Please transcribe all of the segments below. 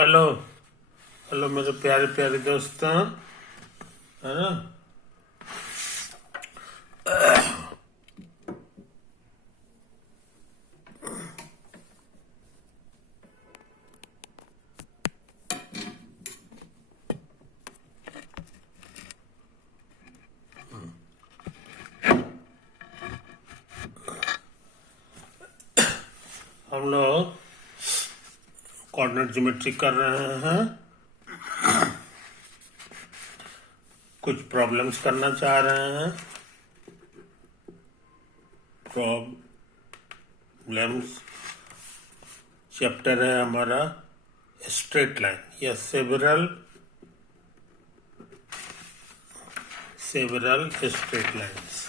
Hello. Hello मेरे प्यारे प्यारे दोस्तों, है ना। हम लोग कोऑर्डिनेट ज्योमेट्री कर रहे हैं। कुछ प्रॉब्लम्स करना चाह रहे हैं। प्रॉब्लम्स चैप्टर है हमारा स्ट्रेट लाइन या several straight lines.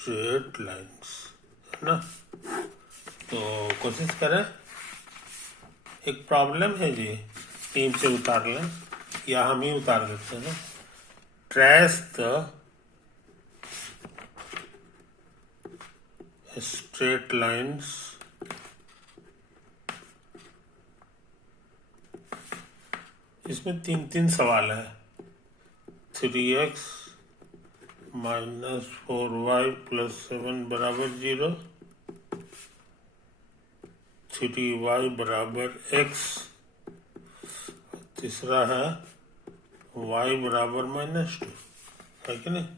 Straight lines है ना। तो कोशिश करें। एक प्रॉब्लम है जी, टीम से उतार लें या हम ही उतार देते हैं। ट्रेस द स्ट्रेट लाइन्स इसमें तीन सवाल है। 3x - 4y + 7 = 0, 3y = x, तीसरा है y = -2, है कि नहीं।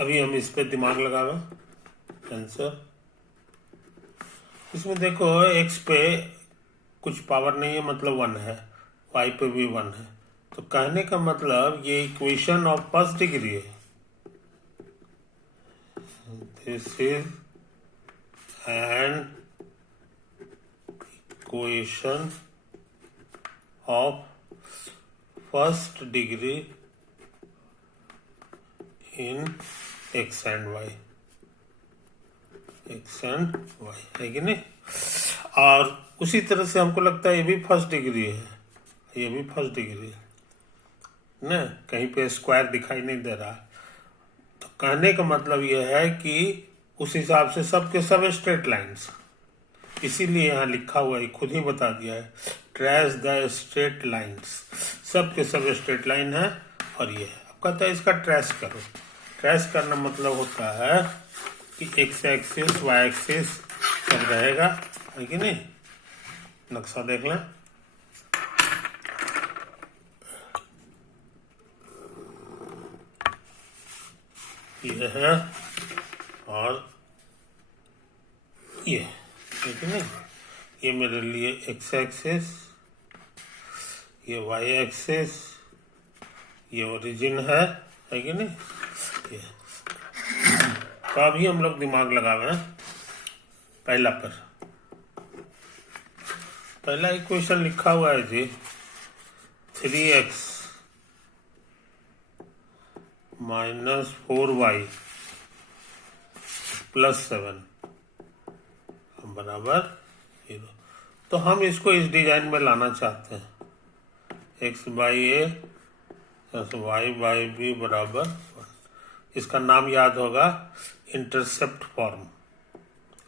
अभी हम इस पे दिमाग लगावे आंसर। इसमें देखो x पे कुछ पावर नहीं है, मतलब 1 है, y पे भी 1 है। तो कहने का मतलब ये इक्वेशन ऑफ फर्स्ट डिग्री है। This is an equation of first degree in x and y, है कि नहीं। और उसी तरह से हमको लगता है ये भी फर्स्ट डिग्री है, ये भी फर्स्ट डिग्री है ना। कहीं पे स्क्वायर दिखाई नहीं दे रहा। तो कहने का मतलब यह है कि उस हिसाब से सब के सब स्ट्रेट लाइन्स, इसीलिए यहाँ लिखा हुआ है, खुद ही बता दिया है, ट्रेस द स्ट्रेट लाइन्स। सब के सब स्ट्रेट लाइन है और ये है। अब कहता है इसका ट्रेस करो। ट्रेस करना मतलब होता है कि एक्स एक्सिस वाई एक्सिस सब रहेगा, है कि नहीं। नक्शा देख लें। ये है और ये, है कि नहीं। ये मेरे लिए एक्स एक्सिस, ये वाई एक्सिस, ये ओरिजिन है कि नहीं। ये तो अभी हम लोग दिमाग लगावे हैं पहला इक्वेशन लिखा हुआ है जी, 3x - 4y + 7 = 0। तो हम इसको इस डिजाइन में लाना चाहते हैं। x/a + y/b = 1। इसका नाम याद होगा इंटरसेप्ट फॉर्म।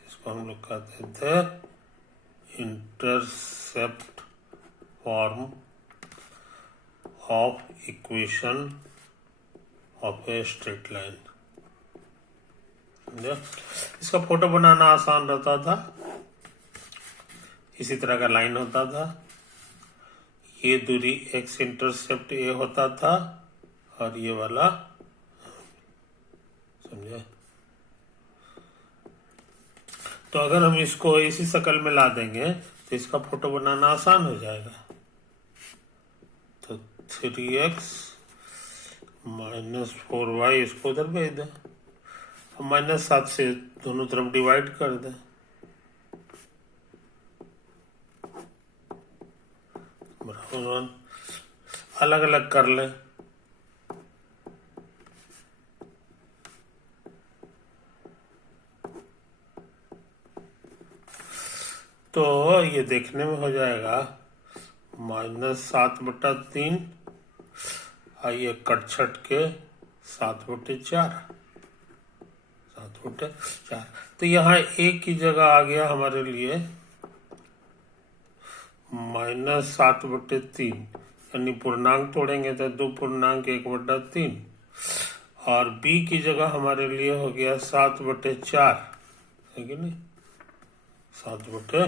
इसको हम लोग कहते थे intercept form of equation of a straight line. इसका फोटो बनाना आसान रहता था। इसी तरह का लाइन होता था। ये दूरी x इंटरसेप्ट a होता था और ये वाला, समझे। तो अगर हम इसको इसी शक्ल में ला देंगे तो इसका फोटो बनाना आसान हो जाएगा। तो 3x - 4y इसको उधर भेज दें, -7 से दोनों तरफ डिवाइड कर दें। बराबर अलग अलग कर लें। तो ये देखने में हो जाएगा -7/3, आइए कट छट के 7/4, 7/4। तो यहाँ a की जगह आ गया हमारे लिए -7/3, यानी पूर्णांक तोड़ेंगे तो 2.1/3, और b की जगह हमारे लिए हो गया 7/4, है कि नहीं, 7/4। तो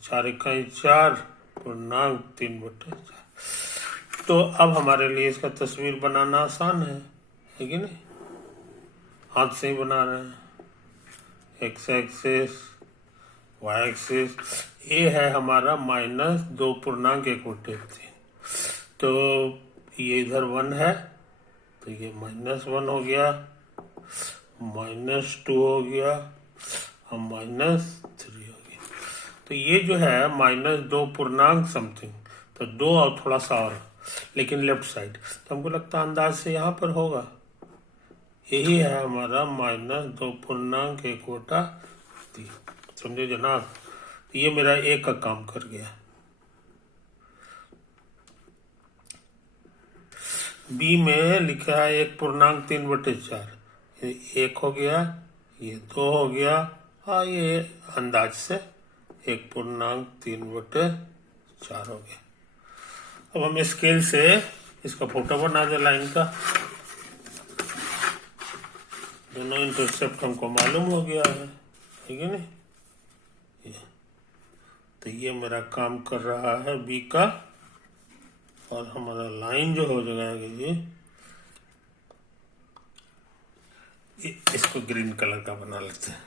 4×4 = 3/4। तो अब हमारे लिए इसका तस्वीर बनाना आसान है कि नहीं, हाथ से ही बना रहे हैं। एक्स एक्सिस, वाई एक्सिस, ये है हमारा -2.1/3। तो ये इधर 1 है, तो ये -1 हो गया, -2 हो गया और -3 हो गया। तो ये जो है -2 पूर्णांक समथिंग, तो 2 और थोड़ा सा और, लेकिन लेफ्ट साइड। तो हमको लगता है अंदाज से यहाँ पर होगा, यही है हमारा -2.1/3। समझे जनाब, तो ये मेरा एक का काम कर गया। बी में लिखा है 1.3/4, ये 1 हो गया, ये 2 हो गया, और ये अंदाज से 1.3/4 हो गया। अब हम स्केल से इसका फोटो बना दे लाइन का। दोनों इंटरसेप्ट हमको मालूम हो गया है ठीक है नहीं। तो ये मेरा काम कर रहा है बी का, और हमारा लाइन जो हो जाएगा ये इसको ग्रीन कलर का बना लेते हैं,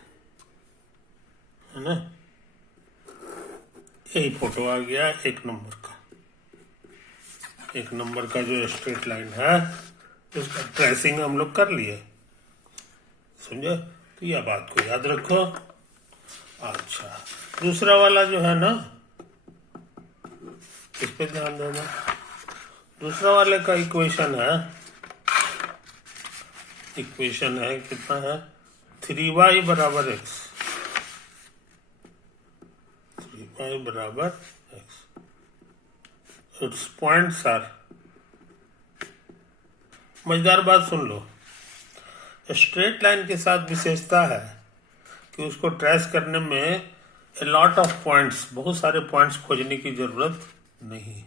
है ना। यही फोटो आ गया 1 नंबर का। 1 नंबर का जो स्ट्रेट लाइन है उसका ट्रेसिंग हम लोग कर लिए, समझे। तो यह बात को याद रखो। अच्छा, दूसरा वाला जो है ना, इस पे ध्यान देना। दूसरा वाले का इक्वेशन है कितना है, 3y = x, 3y = x। It's points are, मजेदार बात सुन लो, स्ट्रेट लाइन के साथ विशेषता है कि उसको ट्रेस करने में ए लॉट ऑफ पॉइंट्स, बहुत सारे पॉइंट्स खोजने की जरूरत नहीं।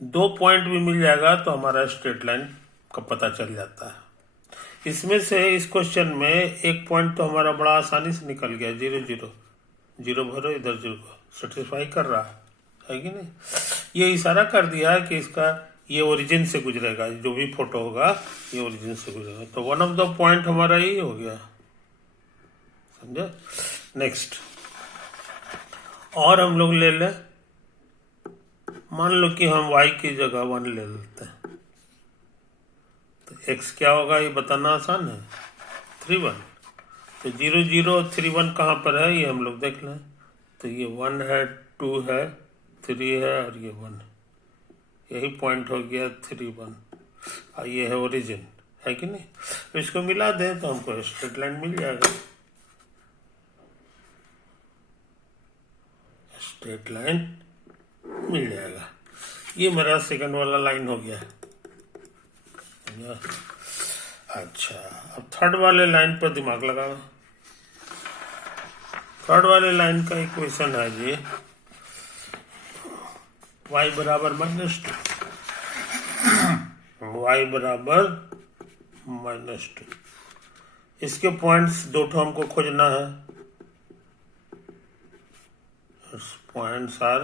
2 पॉइंट भी मिल जाएगा तो हमारा स्ट्रेट लाइन का पता चल जाता है। इसमें से इस क्वेश्चन में एक पॉइंट तो हमारा बड़ा आसानी से निकल गया, 0 0 0 भरो, इधर 0 सेटिस्फाई कर रहा है कि नहीं। ये इशारा कर दिया कि इसका ये ओरिजिन से गुजरेगा, जो भी फोटो होगा ये ओरिजिन से गुजरेगा। तो वन ऑफ द पॉइंट हमारा यही हो गया, समझे। नेक्स्ट, और हम लोग ले लें, मान लो कि हम y की जगह 1 ले लेते हैं, तो x क्या होगा ये बताना आसान है, 3 1। तो 0 0 3 1 कहाँ पर है ये हम लोग देख लें। तो ये 1 है, 2 है, 3 है, और ये 1, यही पॉइंट हो गया 3 1, और ये है ओरिजिन, है कि नहीं। तो इसको मिला दें तो हमको स्ट्रेट लाइन मिल जाएगा, स्ट्रेट लाइन मिल जाएगा। ये मेरा सेकंड वाला लाइन हो गया। अच्छा, अब थर्ड वाले लाइन पर दिमाग लगाना। थर्ड वाले लाइन का इक्वेशन है जी y = -2, y = -2। इसके पॉइंट्स 2 ठो हमको खोजना है। पॉइंट्स आर,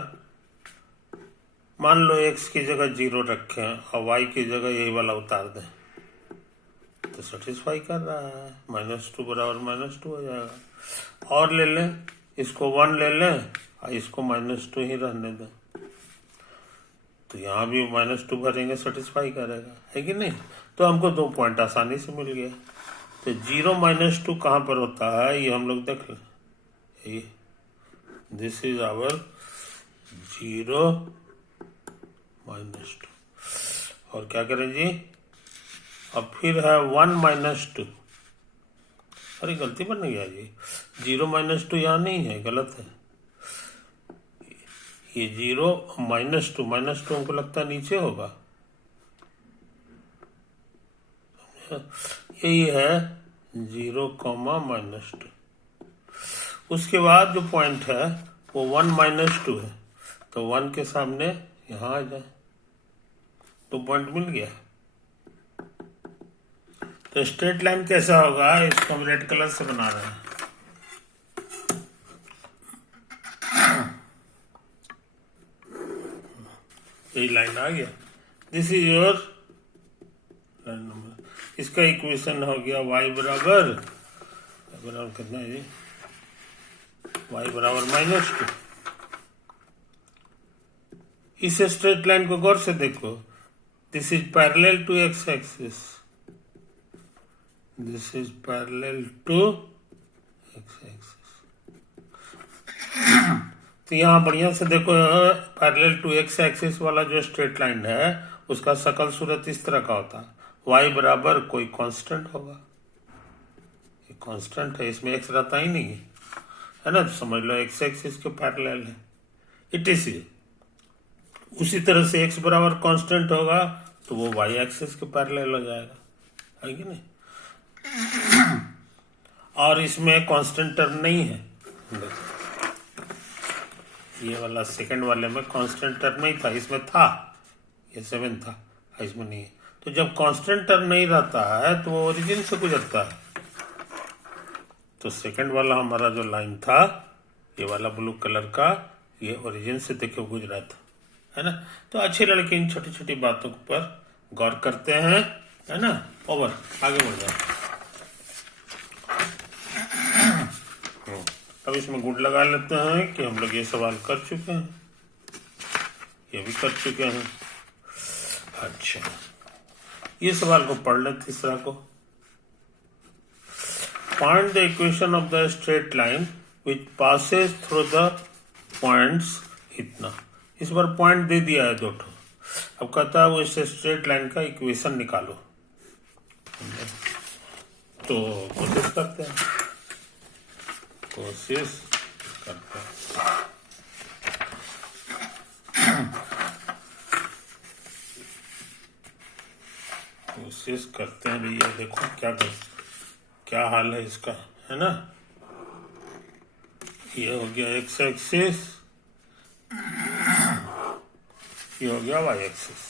मान लो x की जगह 0 रखें और y की जगह यही वाला उतार दें, तो सेटिस्फाई कर रहा है, -2 = -2 हो जाएगा। और ले लें, इसको 1 ले लें और इसको -2 ही रहने दें, तो यहाँ भी -2 भरेंगे, सेटिस्फाई करेगा, है कि नहीं। तो हमको 2 पॉइंट आसानी से मिल गया। तो 0 -2 कहाँ पर होता है ये हम लोग देख लें, ये दिस इज आवर 0 -2। और क्या करें जी, अब फिर है 1 -2। अरे गलती बन गया जी, 0 -2 यहाँ नहीं है, गलत है। ये 0 -2 हमको लगता है नीचे होगा, यही है 0, -2। उसके बाद जो पॉइंट है वो 1, -2 है, तो 1 के सामने यहाँ आ जाए तो पॉइंट मिल गया। तो स्ट्रेट लाइन कैसा होगा, इसको हम रेड कलर से बना रहे हैं। यही लाइन आ गया, this is your line number. इसका इक्वेशन हो गया y बराबर कितना है, y बराबर -2। इस स्ट्रेट लाइन को गौर से देखो, this is parallel to x axis, this is parallel to x axis. तो यहाँ बढ़िया से देखो, पैरेलल टू x एक्सिस वाला जो स्ट्रेट लाइन है उसका शकल सूरत इस तरह का होता है, y बराबर कोई कांस्टेंट होगा, ये कांस्टेंट है, इसमें x रहता ही नहीं है ना, तो समझ लो x एक्सिस के पैरेलल है, इट इज। उसी तरह से x बराबर कांस्टेंट होगा तो वो y एक्सिस के पैरेलल हो जाएगा, है कि नहीं। और इसमें कांस्टेंट टर्म नहीं है, ये वाला सेकंड वाले में कांस्टेंट टर्म नहीं था, इसमें था, ये 7 था, इसमें नहीं है। तो जब कांस्टेंट टर्म नहीं रहता है तो वो ओरिजिन से गुजरता है। तो सेकंड वाला हमारा जो लाइन था, ये वाला ब्लू कलर का, ये ओरिजिन से देखो गुजरा था, है ना। तो अच्छे लड़के इन छोटी छोटी बातों पर गौर करते हैं, है ना। ओवर, आगे बढ़ जाए। अब इसमें गुड लगा लेते हैं कि हम लोग ये सवाल कर चुके हैं, ये भी कर चुके हैं। अच्छा, ये सवाल को पढ़ ले, तीसरा को। Find the equation of the straight line which passes through the points इतना। इस बार पॉइंट दे दिया है 2 ठो, अब कहता है वो इस स्ट्रेट लाइन का इक्वेशन निकालो। तो कोशिश करते हैं, कोशिश करते हैं। कोशिश करते हैं भैया, देखो क्या हाल है इसका, है ना। ये हो गया x एक्सिस, ये हो गया y एक्सिस,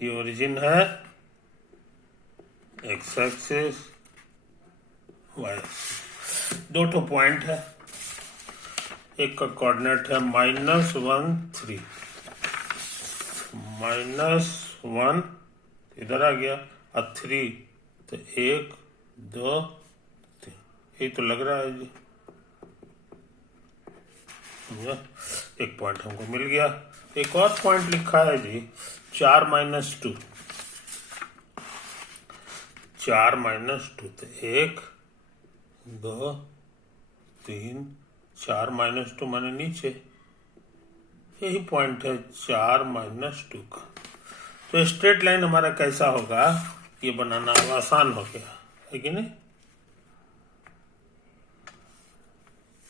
ये ओरिजिन है x एक्सिस, y एक्सिस। 2 ठो पॉइंट है, एक का कोऑर्डिनेट है -1, 3, -1 इधर आ गया, और 3 तो 1, 2, 3, यही तो लग रहा है जी। एक पॉइंट हमको मिल गया। एक और पॉइंट लिखा है जी 4 - 2, 4 - 2, तो 1, 2, 3, 4 - 2 माने नीचे, यही पॉइंट है 4 - 2 का। तो स्ट्रेट लाइन हमारा कैसा होगा, ये बनाना अब आसान हो गया, है कि नहीं।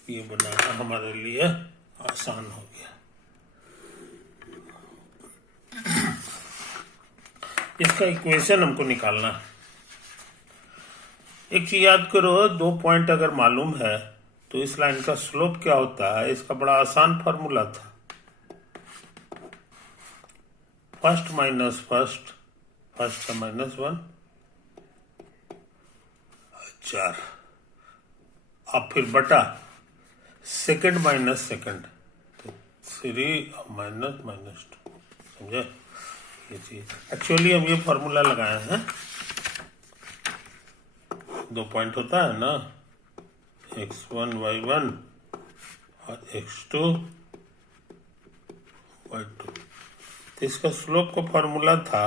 ये बनाना हमारे लिए आसान हो गया। इसका इक्वेशन हमको निकालना है। एक चीज याद करो, 2 पॉइंट अगर मालूम है तो इस लाइन का स्लोप क्या होता है, इसका बड़ा आसान फॉर्मूला था, फर्स्ट माइनस फर्स्ट, फर्स्ट का -1, 4, अब फिर बटा सेकंड माइनस सेकंड, तो 3 -2, समझे। ये चीज एक्चुअली हम ये फॉर्मूला लगाए हैं, 2 पॉइंट होता है ना, x1 y1 और x2 y2, तो इसका स्लोप का फॉर्मूला था,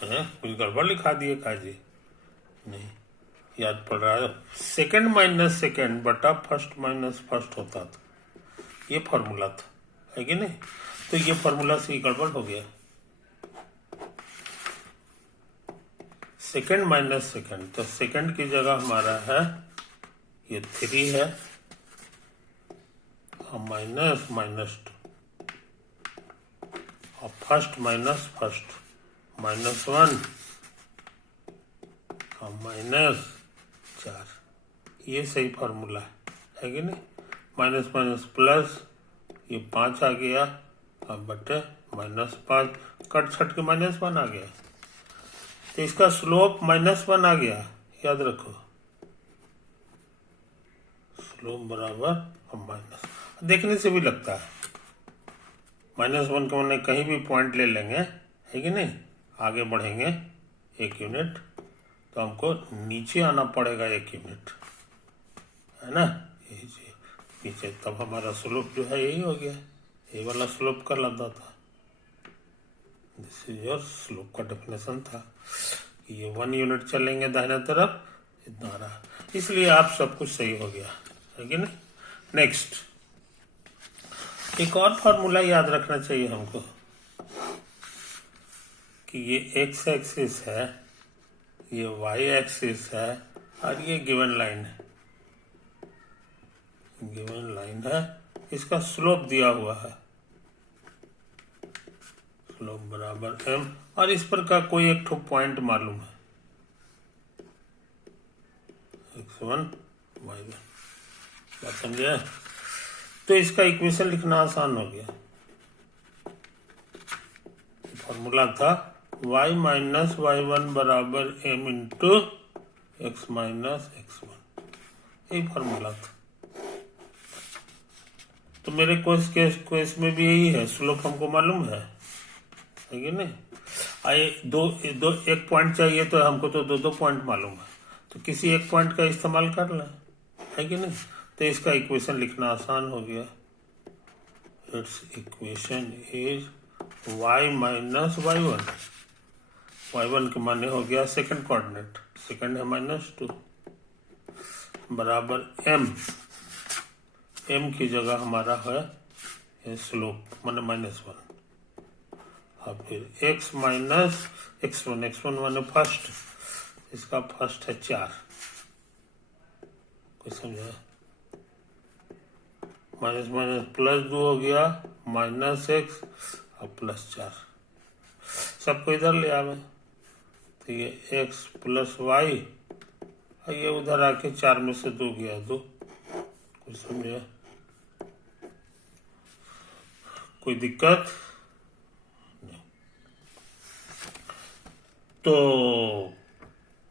कुछ गड़बड़ लिखा दिए काजी, नहीं याद पड़ रहा है, सेकंड माइनस सेकंड बटा फर्स्ट माइनस फर्स्ट होता था, ये फॉर्मूला था, है कि नहीं। तो ये फॉर्मूला से गड़बड़ हो गया, सेकंड माइनस सेकंड, तो सेकंड की जगह हमारा है ये 3 है, और -2, और फर्स्ट माइनस फर्स्ट, -1 और -4, ये सही फार्मूला है कि नहीं। माइनस माइनस प्लस, ये 5 आ गया अब बटे -5, कट छट के -1 आ गया, तो इसका स्लोप -1 आ गया, याद रखो स्लोप बराबर माइनस, देखने से भी लगता है -1 का मैंने कहीं भी पॉइंट ले लेंगे, है कि नहीं, आगे बढ़ेंगे 1 यूनिट तो हमको नीचे आना पड़ेगा 1 यूनिट, है ना, यही चीज नीचे, तब हमारा स्लोप जो है यही हो गया, यही वाला स्लोप का लंबा था, दिस इज योर स्लोप का डेफिनेशन था। ये 1 यूनिट चलेंगे दाहिने तरफ, इतना रहा, इसलिए आप सब कुछ सही हो गया, है कि नहीं। नेक्स्ट, एक और फॉर्मूला याद रखना चाहिए हमको कि ये एक्स एक्सिस है, ये वाई एक्सिस है, और ये गिवन लाइन है, गिवन लाइन है, इसका स्लोप दिया हुआ है, स्लोप बराबर m, और इस पर का कोई एक ठो पॉइंट मालूम है, x1 y1, बात समझे। तो इसका इक्वेशन लिखना आसान हो गया, फॉर्मूला था y माइनस y1 बराबर m into x minus x1, यही फॉर्मूला था। तो मेरे क्वेश्चन में भी यही है, स्लोप हमको मालूम है कि नहीं। आए एक पॉइंट चाहिए तो हमको तो दो पॉइंट मालूम है, तो किसी एक पॉइंट का इस्तेमाल कर लें, है कि नहीं। तो इसका इक्वेशन लिखना आसान हो गया, it's equation is y minus y1, y1 के माने हो गया सेकंड कोऑर्डिनेट, सेकंड है -2 बराबर m की जगह हमारा है स्लोप माने -1, और फिर x माइनस x1 माने फर्स्ट, इसका फर्स्ट है 4, कोई समझा, माइनस माइनस प्लस 2 हो गया, -x और +4, सबको इधर ले आवे, तो ये x प्लस y, और ये उधर आके 4 में से 2 गया 2, कोई समझा, कोई दिक्कत नहीं। तो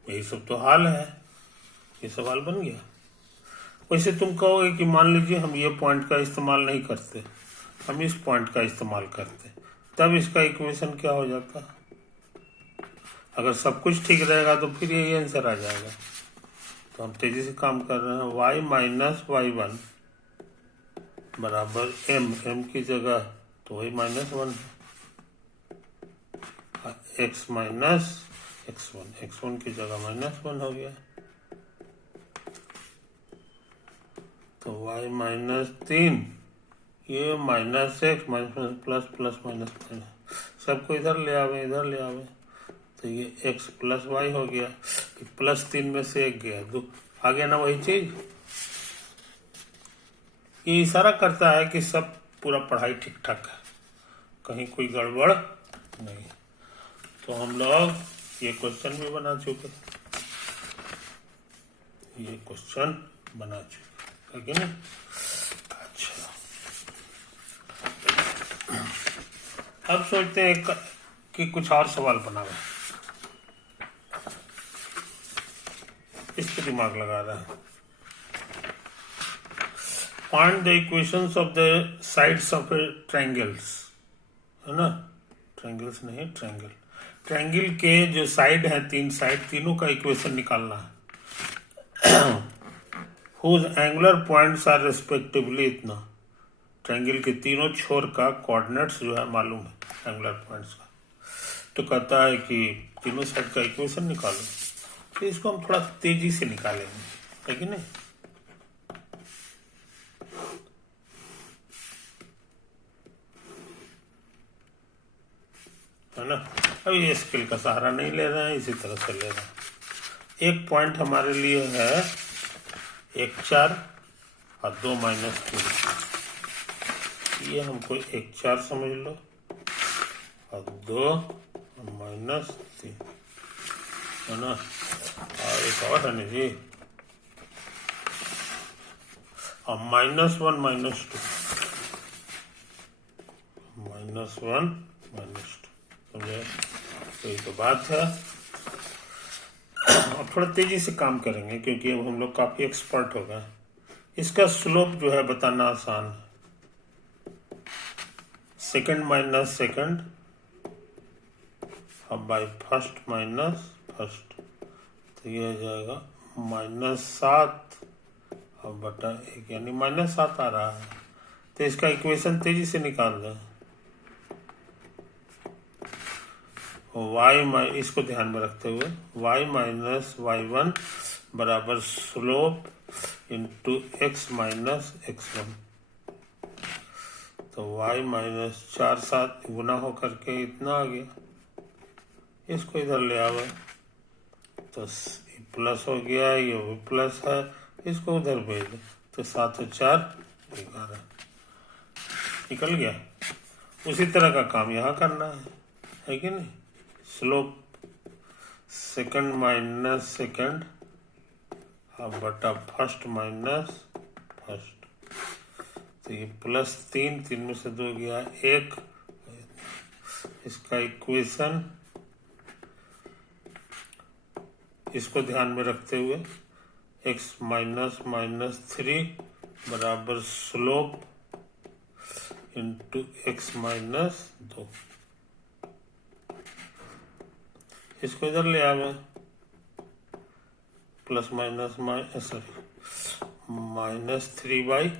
यही सब तो हाल है, ये सवाल बन गया। वैसे तुम कहोगे कि मान लीजिए हम ये पॉइंट का इस्तेमाल नहीं करते, हम इस पॉइंट का इस्तेमाल करते, तब इसका इक्वेशन क्या हो जाता। अगर सब कुछ ठीक रहेगा तो फिर यही आंसर आ जाएगा। तो हम तेजी से काम कर रहे हैं, y माइनस y1 बराबर m की जगह तो वही -1 है, x माइनस x1 की जगह -1 हो गया, तो y -3, ये -x minus plus plus minus, सबको इधर ले आवे, तो ये x प्लस y हो गया, +3 में से 1 गया 2, आ गया ना वही चीज। ये इशारा करता है कि सब पूरा पढ़ाई ठीक ठाक है, कहीं कोई गड़बड़ नहीं। तो हम लोग ये क्वेश्चन भी बना चुके, ये क्वेश्चन बना चुके, है कि नहीं। अच्छा, अब सोचते हैं कि कुछ और सवाल बनावे, इस पे दिमाग लगा रहा है। Find the equations of the sides of A triangles, है ना, ट्रायंगल्स नहीं, ट्रायंगल के जो साइड है, 3 साइड, तीनों का इक्वेशन निकालना है। Whose angular points are respectively, इतना ट्रायंगल के तीनों छोर का कोऑर्डिनेट्स जो है मालूम है एंगुलर पॉइंट्स का, तो कहता है कि तीनों साइड का इक्वेशन निकालो। तो इसको हम थोड़ा तेजी से निकालेंगे, है कि नहीं। है ना, अभी ये स्केल का सहारा नहीं ले रहे हैं, इसी तरह से ले रहे हैं। एक पॉइंट हमारे लिए है 1 4 और 2 -3, ये हमको 1 4 समझ लो, और 2 -3 है ना। और एक और है ना जी, अब -1 -2 -1 -2 समझे। तो ये तो बात है। अब थोड़ा तेजी से काम करेंगे क्योंकि अब हम लोग काफी एक्सपर्ट हो गए। इसका स्लोप जो है बताना आसान है। सेकंड माइनस सेकंड अब बाई फर्स्ट माइनस फर्स्ट, तो ये हो जाएगा -7 अब बटा 1, यानी -7 आ रहा है। तो इसका इक्वेशन तेजी से निकाल दें। इसको ध्यान में रखते हुए y माइनस y1 बराबर slope into x minus x1। तो y माइनस 4 7 गुना होकर के इतना आ गया। इसको इधर ले आवे तो प्लस हो गया, ये भी प्लस है, इसको उधर भेज दे तो 7 और 4 11 निकल गया। उसी तरह का काम यहाँ करना है कि नहीं। स्लोप सेकंड माइनस सेकंड अब बटा फर्स्ट माइनस फर्स्ट, तो ये +3 3 में से 2 गया 1। इसका इक्वेशन इसको ध्यान में रखते हुए x माइनस -3 बराबर स्लोप इंटू x माइनस 2। इसको इधर ले आवे प्लस माइनस -3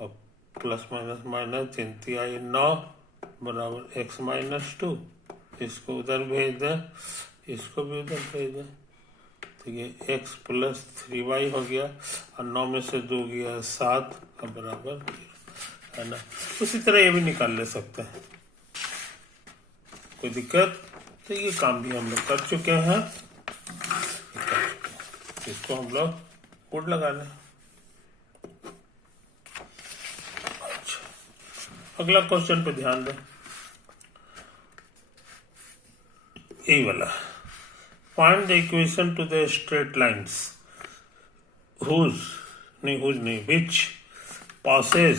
और प्लस माइनस माइनस 3 3 9 बराबर x माइनस 2। इसको उधर भेज दे, इसको भी उधर भेज दे, तो ये x प्लस 3y हो गया और 9 में से 2 गया 7 और बराबर है ना। उसी तरह ये भी निकाल ले सकते हैं, कोई दिक्कत। तो ये काम भी हम लोग कर चुके हैं, इसको हम लोग कोड लगा लें। अच्छा, अगला क्वेश्चन पे ध्यान दें, यही वाला। Find the equation two the straight lines which passes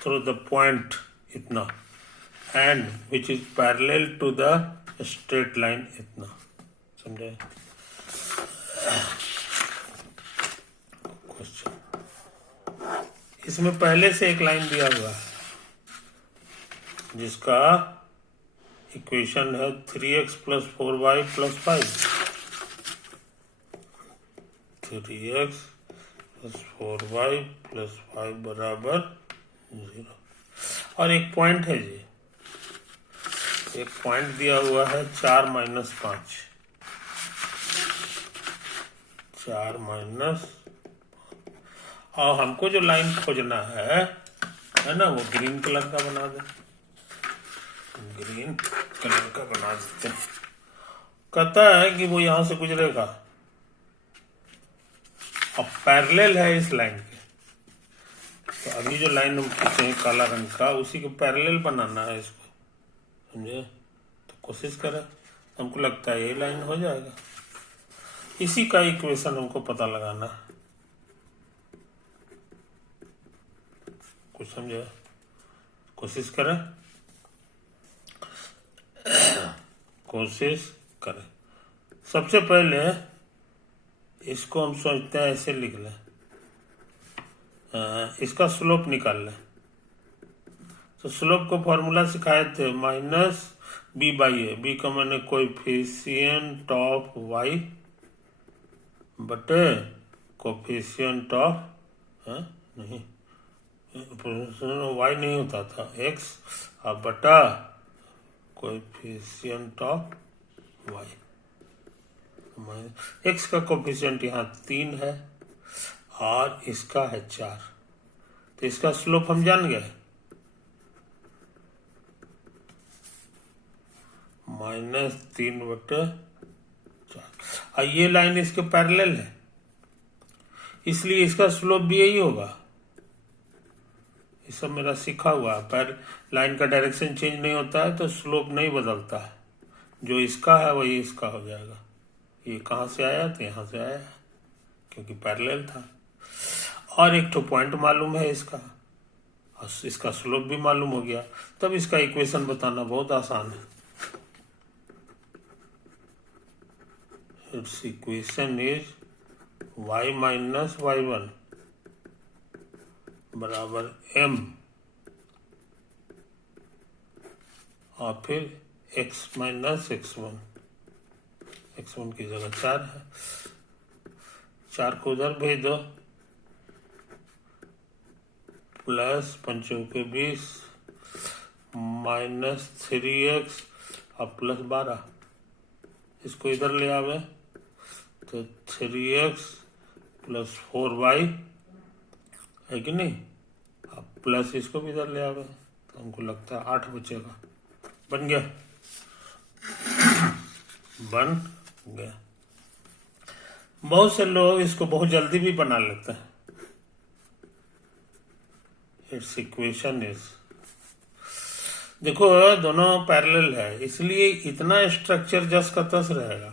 through the point इतना and which is parallel to the straight line इतना। समझे क्वेश्चन। इसमें पहले से एक लाइन दिया हुआ है जिसका इक्वेशन है 3x + 4y + 5। 3x + 4y + 5 बराबर 0। और एक पॉइंट है जी, एक पॉइंट दिया हुआ है 4 - 5, 4 - और हमको जो लाइन खोजना है ना, वो ग्रीन कलर का बना दे, ग्रीन कलर का बना देते हैं। कहता है कि वो यहां से गुजरेगा, अब पैरेलल है इस लाइन के। तो अभी जो लाइन हम खींचे हैं काला रंग का, उसी को पैरेलल बनाना है इसको, समझे। तो कोशिश करें, हमको लगता है ये लाइन हो जाएगा। इसी का इक्वेशन हमको पता लगाना है, कुछ समझे। कोशिश करें, कोशिश करें। सबसे पहले इसको हम सोचते हैं ऐसे लिख लें, इसका स्लोप निकाल लें। तो स्लोप को फॉर्मूला सिखाए थे -b/a, b का मैंने कोएफिशिएंट ऑफ y बटे कोएफिशिएंट ऑफ नहीं y नहीं होता था x और बटा कोएफिशिएंट ऑफ y। x का कोएफिशिएंट यहाँ 3 है और इसका है 4, तो इसका स्लोप हम जान गए, -3/4। और ये लाइन इसके पैरेलल है, इसलिए इसका स्लोप भी यही होगा, ये सब मेरा सीखा हुआ है। पर लाइन का डायरेक्शन चेंज नहीं होता है तो स्लोप नहीं बदलता है। जो इसका है वही इसका हो जाएगा। ये कहाँ से आया तो यहाँ से आया, क्योंकि पैरेलल था। और एक तो पॉइंट मालूम है इसका, और इसका स्लोप भी मालूम हो गया, तब इसका इक्वेशन बताना बहुत आसान है। It's equation is y minus y1 बराबर m और फिर x माइनस x1। x1 की जगह 4 है, 4 को उधर भेज दो, प्लस 5 के 20 माइनस 3x और प्लस 12। इसको इधर ले आवे तो 3x प्लस 4y है कि नहीं। अब प्लस इसको भी इधर ले आवे तो हमको लगता है 8 बचेगा। बन गया, बन गया। बहुत से लोग इसको बहुत जल्दी भी बना लेते हैं। इट्स इक्वेशन इज, देखो दोनों पैरेलल है इसलिए इतना स्ट्रक्चर जस का तस रहेगा।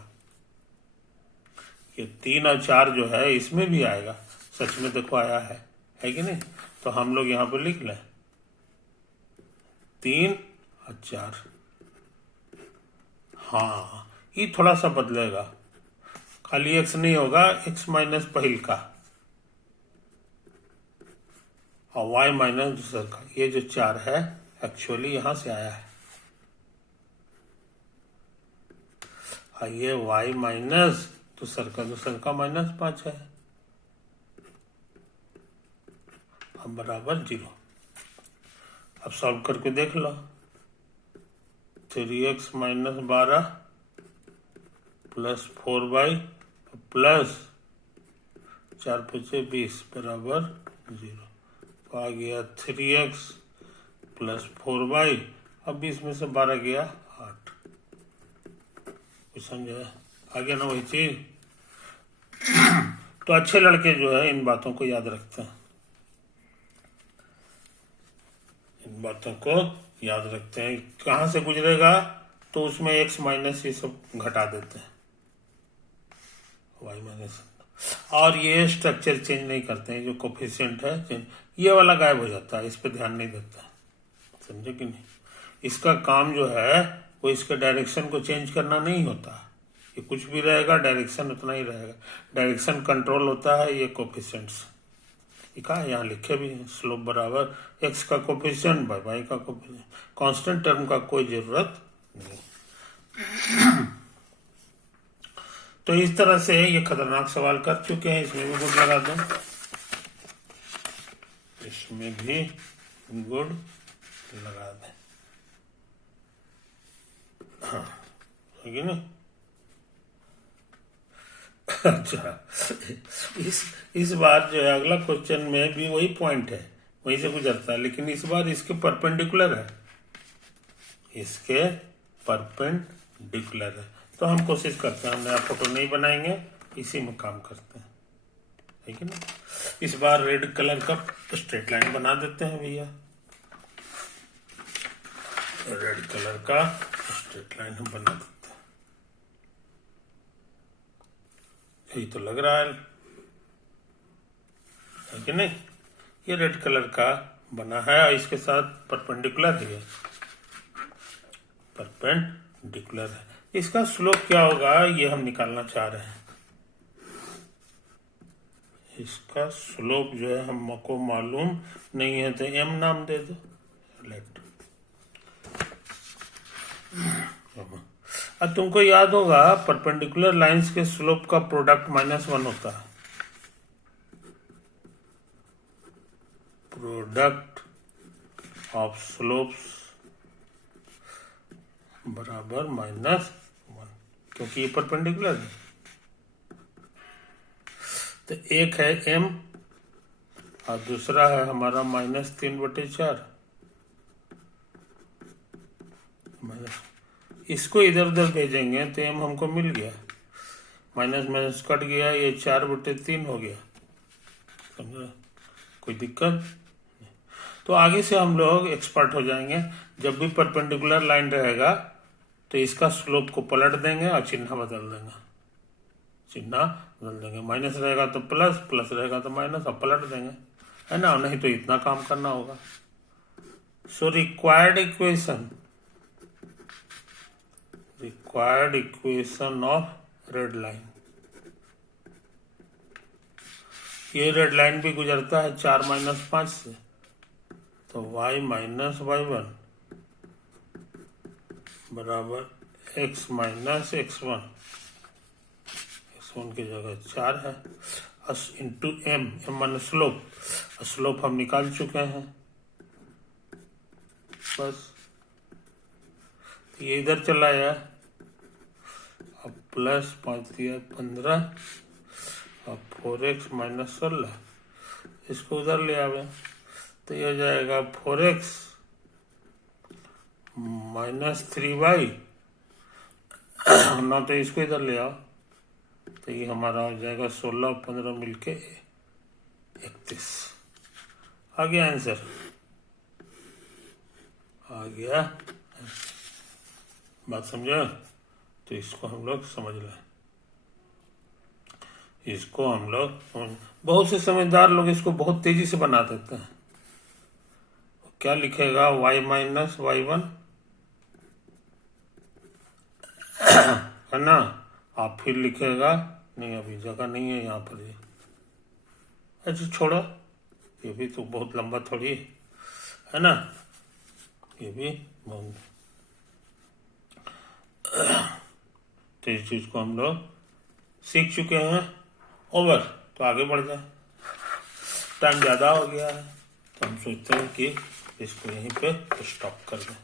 ये 3 और 4 जो है इसमें भी आएगा, सच में देखो आया है कि नहीं। तो हम लोग यहाँ पर लिख लें 3 और 4। हाँ, ये थोड़ा सा बदलेगा, खाली x नहीं होगा, x माइनस पहल का और y माइनस दूसर का। ये जो 4 है एक्चुअली यहां से आया है, और ये y माइनस दूसर का माइनस 5 है, अब बराबर 0। अब सॉल्व करके देख लो, 3x minus 12 plus 4y plus 4 5 20 बराबर 0। तो आ गया 3x प्लस 4y, अब 20 में से 12 गया 8। कुछ समझा? आ गया ना वही चीज। तो अच्छे लड़के जो है इन बातों को याद रखते हैं, इन बातों को याद रखते हैं। कहाँ से गुजरेगा तो उसमें x माइनस ये सब घटा देते हैं, y माइनस। और ये स्ट्रक्चर चेंज नहीं करते हैं, जो कोफिशिएंट है चेंज, ये वाला गायब हो जाता है, इस पे ध्यान नहीं देता, समझे कि नहीं। इसका काम जो है वो इसके डायरेक्शन को चेंज करना नहीं होता, ये कुछ भी रहेगा डायरेक्शन उतना ही रहेगा। डायरेक्शन कंट्रोल होता है ये कोफिशिएंट्स। लिखा है यहाँ, लिखे भी है, स्लोप बराबर x का कोफिशिएंट बाय y का कोफिशिएंट। कांस्टेंट टर्म का कोई जरूरत नहीं। तो इस तरह से ये खतरनाक सवाल कर चुके हैं, इसमें भी गुड लगा दो, इसमें भी गुड लगा दें। हाँ, है कि नहीं। अच्छा, इस बार जो है अगला क्वेश्चन में भी वही पॉइंट है, वहीं से गुजरता है, लेकिन इस बार इसके परपेंडिकुलर है, इसके परपेंडिकुलर है। तो हम कोशिश करते हैं, हम नया फोटो नहीं बनाएंगे, इसी में काम करते हैं, ठीक है ना। इस बार रेड कलर का स्ट्रेट लाइन बना देते हैं भैया, रेड कलर का स्ट्रेट लाइन हम बना देते हैं। यही तो लग रहा है कि नहीं। ये रेड कलर का बना है और इसके साथ परपेंडिकुलर है, परपेंडिकुलर है। इसका स्लोप क्या होगा ये हम निकालना चाह रहे हैं। इसका स्लोप जो है हमको मालूम नहीं है, तो m नाम दे दो, लेट। अब तुमको याद होगा परपेंडिकुलर लाइंस के स्लोप का प्रोडक्ट -1 होता है, प्रोडक्ट ऑफ स्लोप्स बराबर -1, क्योंकि ये परपेंडिकुलर है। तो एक है m और दूसरा है हमारा -3/4। इसको इधर उधर भेजेंगे तो m हमको मिल गया, माइनस माइनस कट गया, ये 4/3 हो गया, समझा। कोई दिक्कत? तो आगे से हम लोग एक्सपर्ट हो जाएंगे। जब भी परपेंडिकुलर लाइन रहेगा तो इसका स्लोप को पलट देंगे और चिन्ह बदल देंगे, माइनस रहेगा तो प्लस, प्लस रहेगा तो माइनस, और पलट देंगे, है ना। नहीं तो इतना काम करना होगा। So required equation of red line, ये रेड लाइन भी गुजरता है 4 - 5 से, तो y - y1 बराबर x - x1, x1 की जगह 4 है, इंटू m माने स्लोप, स्लोप हम निकाल चुके हैं। बस ये इधर चला आया, अब प्लस 5 दिया 15 और 4x - 16, इसको उधर ले आवे तो ये हो जाएगा 4x - 3y, ना तो इसको इधर ले आओ तो ये हमारा हो जाएगा 16 और 15 मिलके 31। आ गया आंसर, आ गया। बात समझा? तो इसको हम लोग समझ लें, इसको हम लोग, बहुत से समझदार लोग इसको बहुत तेजी से बना देते हैं। क्या लिखेगा? y - y1, है ना। आप फिर लिखेगा, नहीं अभी जगह नहीं है यहाँ पर, ये अच्छा छोड़ो, ये भी तो बहुत लंबा थोड़ी है ना, ये भी बहुत। तो इस चीज को हम लोग सीख चुके हैं। ओवर, तो आगे बढ़ जाए, टाइम ज़्यादा हो गया है तो हम सोचते हैं कि इसको यहीं पे स्टॉप कर दें,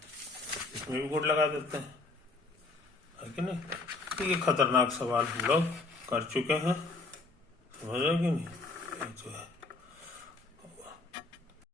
इसमें भी गुड लगा देते हैं, है कि नहीं। तो ये खतरनाक सवाल हम लोग कर चुके हैं, समझ रहे कि नहीं।